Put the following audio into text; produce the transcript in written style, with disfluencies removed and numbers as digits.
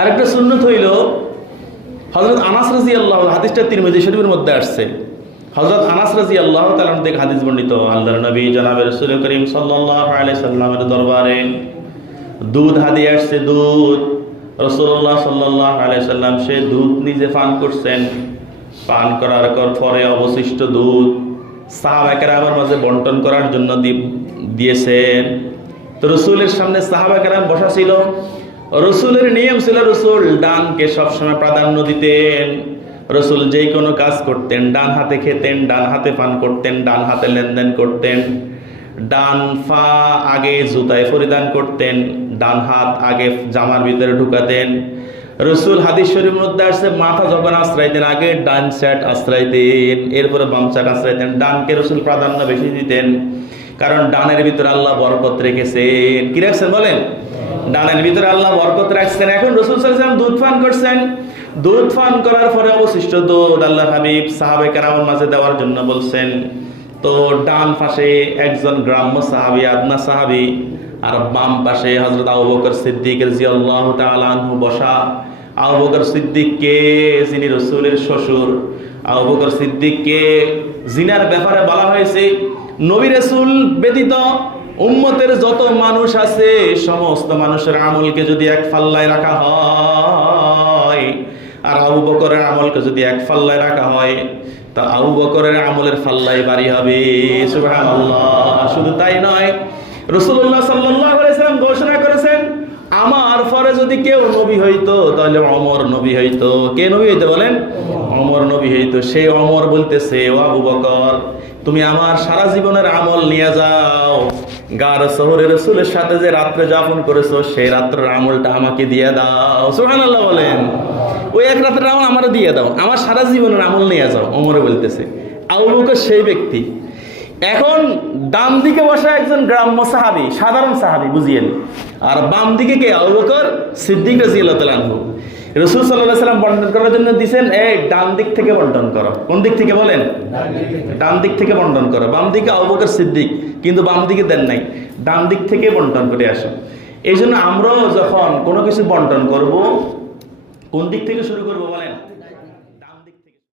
আরেকটা সুন্নত হইল, হযরত আনাস রাদিয়াল্লাহু, হাদিসটা তিরমিজি শরীফের মধ্যে আসছে। হযরত আনাস রাদিয়াল্লাহু তাআলা থেকে হাদিস বর্ণিত, আল্লাহর নবী জনাবে রাসূল করিম সাল্লাল্লাহু আলাইহি সাল্লামের দরবারে দুধ হাদিয়ে আসছে। দুধ রাসূলুল্লাহ সাল্লাল্লাহু আলাইহি সাল্লাম সে দুধ নিজে পান করছেন। পান করার পরে অবশিষ্ট দুধ সাহাবা কেরামের মাঝে বন্টন করার জন্য দিয়েছেন। তো রসুলের সামনে সাহাবা কেরাম বসা ছিল। রসুলের নিয়ম ছিল রসুল ডানকে সবসময় প্রাধান্য দিতেন। রসুল যেই কোনো কাজ করতেন ডান হাতে খেতেন, ডান হাতে পান করতেন, ডান হাতে লেনদেন করতেন, ডান পা আগে জুতায় পরিধান করতেন, ডান হাত আগে জামার ভিতরে ঢুকাতেন। রসুল হাদিস শরীফের মধ্যে আসছে মাথা যখন আশ্রাইতেন আগে ডান সাইড আশ্রাইতেন, এরপরে বাম সাইড আশ্রাইতেন। ডানকে রসুল প্রাধান্য বেশি দিতেন, কারণ ডানের ভিতরে আল্লাহ বরকত রেখেছেন। কি রাখছেন বলেন? ডানের ভিতরে আল্লাহ বরকত রাখছেন। এখন রসুল সাল্লাল্লাহু আলাইহি ওয়াসাল্লাম দুধ পান করছেন। দুধ পান করার পরে অবশিষ্ট দুধ আল্লাহর হাবিব সাহাবে কেরামের মাঝে দেওয়ার জন্য বলছেন। তো ডান পাশে একজন গ্রাম্য সাহাবী, আদনা সাহাবী, আর বাম পাশে হযরত আবু বকর সিদ্দিক রাদিয়াল্লাহু তাআলা আনহু বসা। আবু বকর সিদ্দিককে, যিনি রাসূলের শ্বশুর, আবু বকর সিদ্দিককে জিনার ব্যাপারে বলা হয়েছে নবী রাসূল ব্যতীত উম্মতের যত মানুষ আছে সমস্ত মানুষের আমলকে যদি এক পাল্লায় রাখা হয় আর আবু বকরের আমলকে যদি এক পাল্লায় রাখা হয়, তা আবু বকরের আমলের পাল্লায় ভারী হবে। সুবহানাল্লাহ। শুধু তাই নয়, রাসূলুল্লাহ সাল্লাল্লাহু আলাইহি ওয়াসাল্লাম ঘোষণা করেছেন আমার পরে যদি কেউ নবী হইতো তাহলে ওমর নবী হইতো। কে নবী হইতো বলেন? ওমর নবী হইতো। সেই ওমর বলতেছে, ও আবু বকর, তুমি আমার সারা জীবনের আমল নিয়ে যাও, গার শহরে রাসূলের সাথে যে রাত্রে যাপন করেছো সেই রাত্রের আমলটা আমাকে দিয়ে দাও। সুবহানাল্লাহ বলেন। ওই এক রাতের আমল আমারে দিয়ে দাও, আমার সারা জীবনের আমল নিয়ে যাও। ওমরে বলতেছে। আবু বকর সেই ব্যক্তি। এখন ডান দিকে বসা একজন গ্রাম্য সাহাবী, সাধারণ সাহাবী বুঝিয়েন, আর বাম দিকে কে? আবু বকর সিদ্দিক রাদিয়াল্লাহু তাআলা আনহু। রাসূল সাল্লাল্লাহু আলাইহি ওয়াসাল্লাম বন্টন করার জন্য দিবেন, এই ডান দিক থেকে বন্টন করো। কোন দিক থেকে বলেন? ডান দিক থেকে বন্টন করো। বাম দিকে আবু বকর সিদ্দিক, কিন্তু বাম দিকে দেন নাই, ডান দিক থেকে বন্টন করে আসো। এই জন্য আমরাও যখন কোনো কিছু বন্টন করব কোন দিক থেকে শুরু করব বলেন?